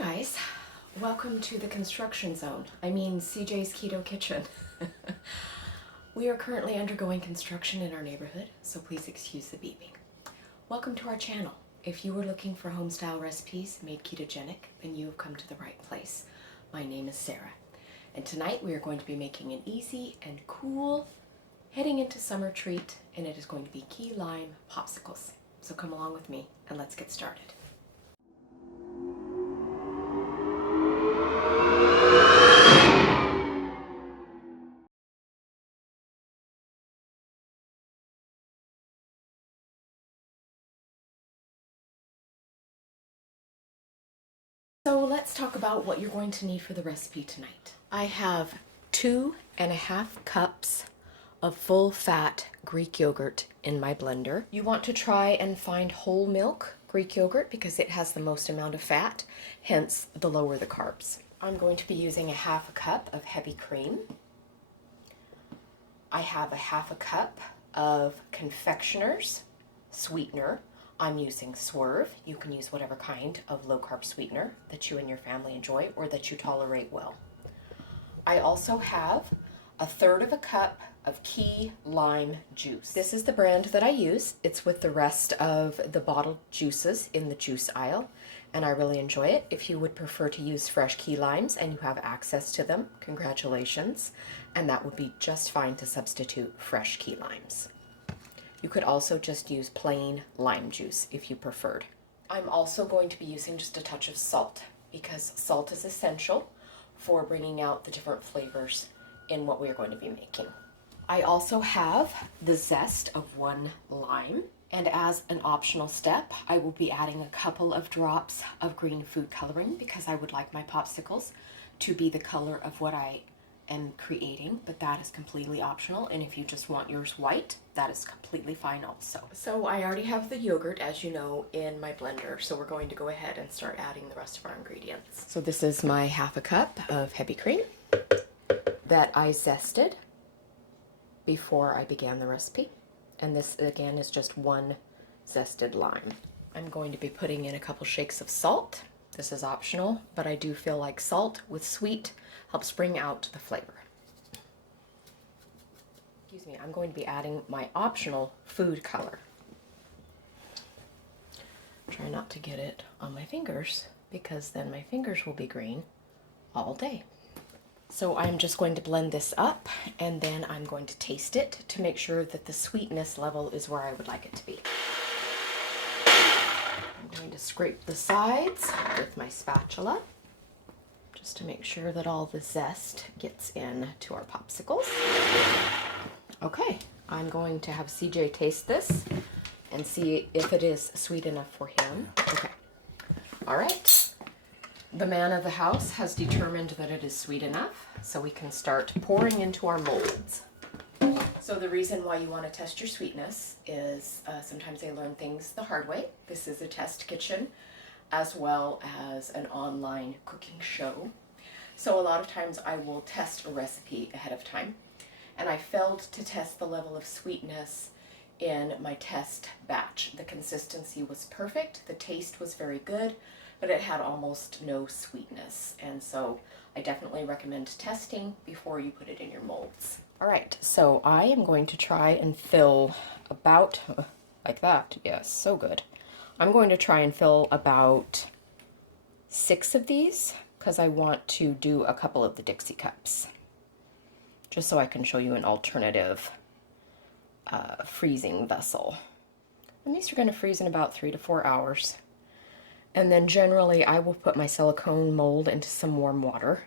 guys, welcome to the construction zone. I mean CJ's Keto Kitchen. We are currently undergoing construction in our neighborhood, so please excuse the beeping. Welcome to our channel. If you were looking for home-style recipes made ketogenic, then you have come to the right place. My name is Sarah, and tonight we are going to be making an easy and cool, heading into summer treat, and it is going to be key lime popsicles. So come along with me and let's get started. So let's talk about what you're going to need for the recipe tonight. I have 2.5 cups of full-fat Greek yogurt in my blender. You want to try and find whole milk Greek yogurt because it has the most amount of fat, hence the lower the carbs. I'm going to be using 1/2 cup of heavy cream. I have 1/2 cup of confectioner's sweetener. I'm using Swerve. You can use whatever kind of low-carb sweetener that you and your family enjoy or that you tolerate well. I also have 1/3 cup of key lime juice. This is the brand that I use. It's with the rest of the bottled juices in the juice aisle, and I really enjoy it. If you would prefer to use fresh key limes and you have access to them, congratulations, and that would be just fine to substitute fresh key limes. You could also just use plain lime juice if you preferred. I'm also going to be using just a touch of salt because salt is essential for bringing out the different flavors in what we are going to be making. I also have the zest of 1 lime, and as an optional step, I will be adding a couple of drops of green food coloring because I would like my popsicles to be the color of what I am creating, but that is completely optional, and if you just want yours white, that is completely fine also. So I already have the yogurt, as you know, in my blender, so we're going to go ahead and start adding the rest of our ingredients. So this is my 1/2 cup of heavy cream that I zested before I began the recipe, and this again is just 1 zested lime. I'm going to be putting in a couple shakes of salt. This is optional, but I do feel like salt with sweet helps bring out the flavor. Excuse me, I'm going to be adding my optional food color. Try not to get it on my fingers because then my fingers will be green all day. So I'm just going to blend this up and then I'm going to taste it to make sure that the sweetness level is where I would like it to be. I'm going to scrape the sides with my spatula just to make sure that all the zest gets in to our popsicles. Okay, I'm going to have CJ taste this and see if it is sweet enough for him. Okay, all right. The man of the house has determined that it is sweet enough, so we can start pouring into our molds. So the reason why you want to test your sweetness is sometimes they learn things the hard way. This is a test kitchen as well as an online cooking show. So a lot of times I will test a recipe ahead of time, and I failed to test the level of sweetness in my test batch. The consistency was perfect, the taste was very good, but it had almost no sweetness, and so I definitely recommend testing before you put it in your molds. All right, so I am going to try and fill about, like that, yes, so good. I'm going to try and fill about 6 of these because I want to do a couple of the Dixie cups, just so I can show you an alternative freezing vessel. And these are going to freeze in about 3 to 4 hours. And then generally I will put my silicone mold into some warm water,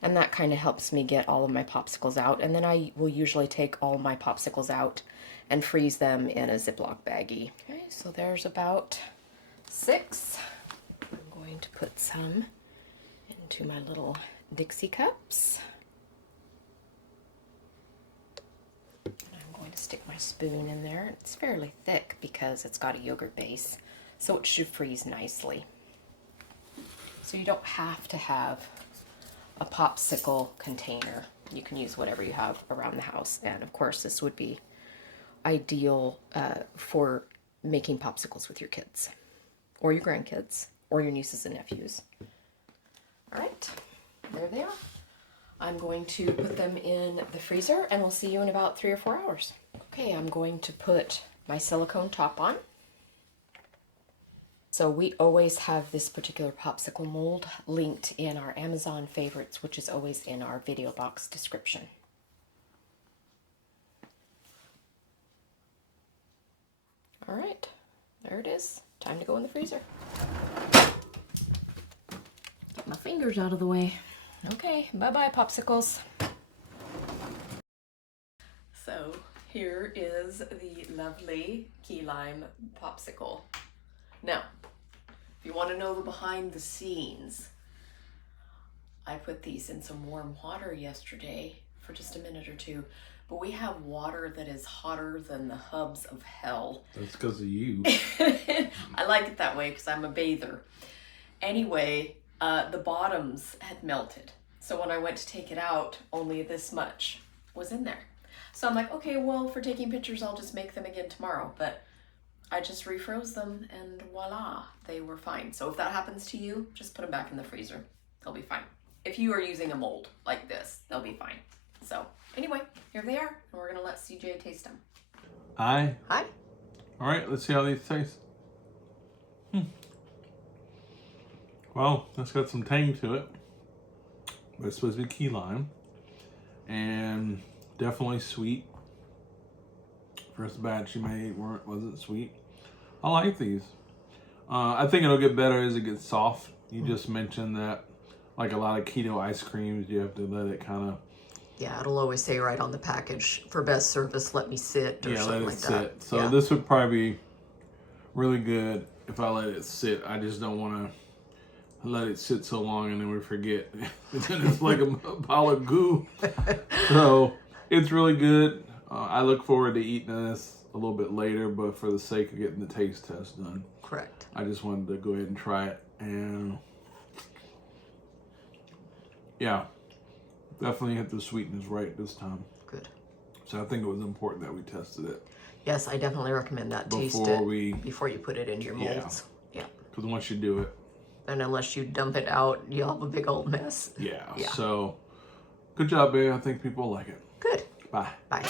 and that kind of helps me get all of my popsicles out. And then I will usually take all my popsicles out and freeze them in a Ziploc baggie. Okay, so there's about 6. I'm going to put some into my little Dixie cups. I'm going to stick my spoon in there. It's fairly thick because it's got a yogurt base, so it should freeze nicely. So you don't have to have a popsicle container. You can use whatever you have around the house, and of course this would be ideal for making popsicles with your kids or your grandkids or your nieces and nephews. All right, there they are. I'm going to put them in the freezer and we'll see you in about 3 or 4 hours. Okay, I'm going to put my silicone top on. So we always have this particular popsicle mold linked in our Amazon favorites, which is always in our video box description. All right, there it is. Time to go in the freezer. Get my fingers out of the way. Okay, bye-bye popsicles. So here is the lovely key lime popsicle. Now, if you want to know the behind the scenes, I put these in some warm water yesterday for just a minute or two, but we have water that is hotter than the hubs of hell. That's because of you. I like it that way because I'm a bather. Anyway, the bottoms had melted. So when I went to take it out, only this much was in there. So I'm like, okay, well, for taking pictures, I'll just make them again tomorrow. But I just refroze them and voila, they were fine. So if that happens to you, just put them back in the freezer. They'll be fine. If you are using a mold like this, they'll be fine. So anyway, here they are, and we're gonna let CJ taste them. Hi. Hi. All right, let's see how these taste. Well, it's got some tang to it, but it's supposed to be key lime, and definitely sweet. First batch you made wasn't sweet. I like these. I think it'll get better as it gets soft. You just mentioned that, like a lot of keto ice creams, you have to let it kind of. Yeah, it'll always say right on the package, for best service, let me sit, or something like that. let it sit. So this would probably be really good if I let it sit. I just don't want to let it sit so long and then we forget. Then it's like a pile of goo. So it's really good. I look forward to eating this a little bit later, but for the sake of getting the taste test done. Correct. I just wanted to go ahead and try it. And yeah, definitely hit the sweetness right this time. Good. So I think it was important that we tested it. Yes, I definitely recommend that. Taste it before you put it into your molds. Yeah. Because once you do it. And unless you dump it out, you'll have a big old mess. Yeah. So good job, babe. I think people like it. Good. Bye. Bye.